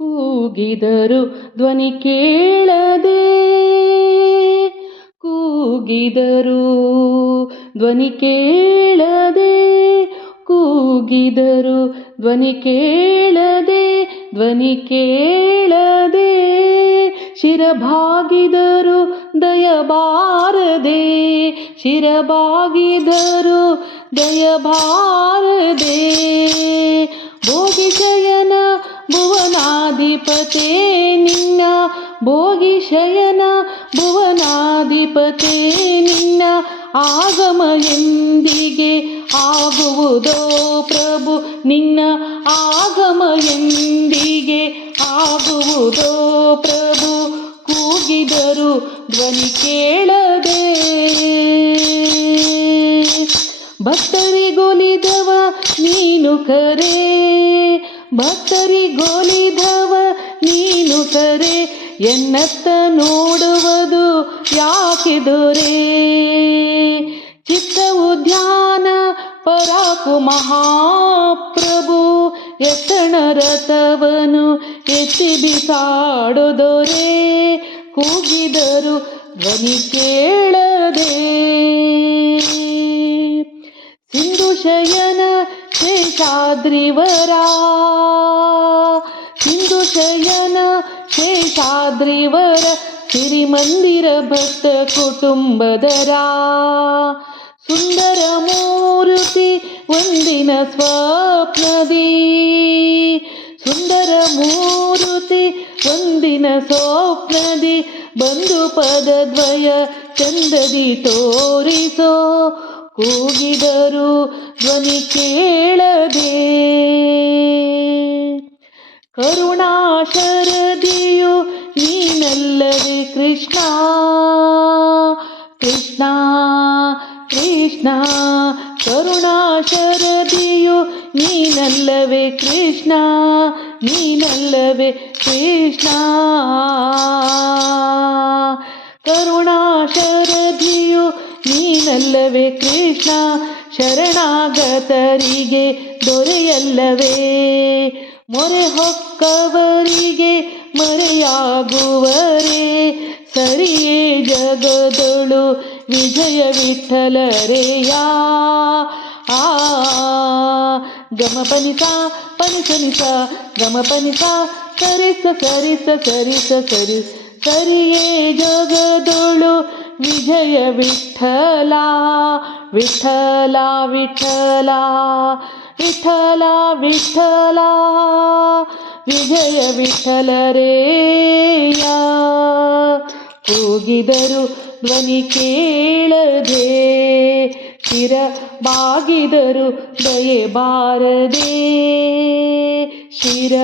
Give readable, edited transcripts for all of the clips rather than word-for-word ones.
ಕೂಗಿದರು ಧ್ವನಿ ಕೇಳದೆ, ಕೂಗಿದರು ಧ್ವನಿ ಕೇಳದೆ, ಕೂಗಿದರು ಧ್ವನಿ ಕೇಳದೆ, ಧ್ವನಿ ಕೇಳದೆ. ಶಿರಬಾಗಿದರು ದಯಬಾರದೆ, ಶಿರಬಾಗಿದರು ದಯಬಾರದೆ. ಭೋಗಿಶಯನ ಭುವನಾಧಿಪತೆ ನಿನ್ನ, ಭೋಗಿಶಯನ ಭುವನಾಧಿಪತೆ ನಿನ್ನ ಆಗಮ ಎಂದಿಗೆ ಆಗುವುದೋ ಪ್ರಭು, ನಿನ್ನ ಆಗಮ ಎಂದಿಗೆ ಆಗುವುದೋ ಪ್ರಭು. ಕೂಗಿದರು ಧ್ವನಿ ಕೇಳದೆ, ಭಕ್ತರಿಗೊಲಿದವ ನೀನು ಕರೆ, ಭಕ್ತರಿಗೊಲಿದವ ನೀನು ಕರೆ. ಎನ್ನತ್ತ ನೋಡುವುದು ಯಾಕೆ ದೊರೆ, ಚಿತ್ತ ಉದ್ಯಾನ ಪರಾಕು ಮಹಾಪ್ರಭು. ಎತ್ತಣ ರಥವನು ಎತ್ತಿ ಬಿಸಾಡೊದೊರೆ, ಕೂಗಿದರು ಧ್ವನಿ ಕೇಳದೆ. ಸಿಂಧು ಶಯನ ಶೇಷಾದ್ರಿವರ, ಸಿಂಧು ಶಯನ ಶೇಷಾದ್ರಿವರ. ಸಿರಿಮಂದಿರ ಭಕ್ತ ಕುಟುಂಬದರ, ಸುಂದರ ಮೂರ್ತಿ ಒಂದಿನ ಸ್ವಪ್ನದಿ, ಸುಂದರ ಮೂರ್ತಿ ಒಂದಿನ ಸ್ವಪ್ನದಿ. ಬಂಧು ಪದದ್ವಯ ಚಂದದಿ ತೋರಿಸೋ, ಕೂಗಿದರು ಧ್ವನಿ ಕೇಳದೆ. ಕರುಣಾಶರದಿಯು ನೀನಲ್ಲವೇ ಕೃಷ್ಣ, ಕೃಷ್ಣ ಕೃಷ್ಣ. ಕರುಣಾಶರದಿಯು ನೀನಲ್ಲವೇ ಕೃಷ್ಣ, ನೀನಲ್ಲವೇ ಕೃಷ್ಣ. ಕರುಣಾಶರದಿಯು ನೀನಲ್ಲವೇ ಕೃಷ್ಣ, ಶರಣಾಗತರಿಗೆ ದೊರೆಯಲ್ಲವೇ. ಮೊರೆ ಹೊಕ್ಕವರಿಗೆ ಮರೆಯಾಗುವರೆ, ಸರಿಯೇ ಜಗದೊಳು ವಿಜಯ ವಿಠಲರೆಯ. ಆ ಗಮ ಪನಿಸ ಪನಿಸನಿಸ, ಗಮ ಪನಿಸ ಸರಿಸ ಸರಿಸ ಸರಿಸ ಸರಿ. ಸರಿಯೇ ಜಗದೊಳು ವಿಜಯ ವಿಠಲ, ವಿಠಲ ವಿಠಲ ವಿಠಲ ವಿಠಲ. ವಿಜಯ ವಿಠಲರೇಯ. ಕೂಗಿದರು ಧ್ವನಿ ಕೇಳದೆ, ಶಿರ ಬಾಗಿದರು ದಯೆ ಬಾರದೆ, ಶಿರ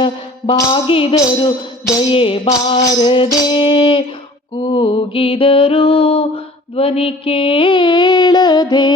ಬಾಗಿದರು ದಯೆ ಬಾರದೆ. ಕೂಗಿದರು ಧ್ವನಿ ಕೇಳದೆ.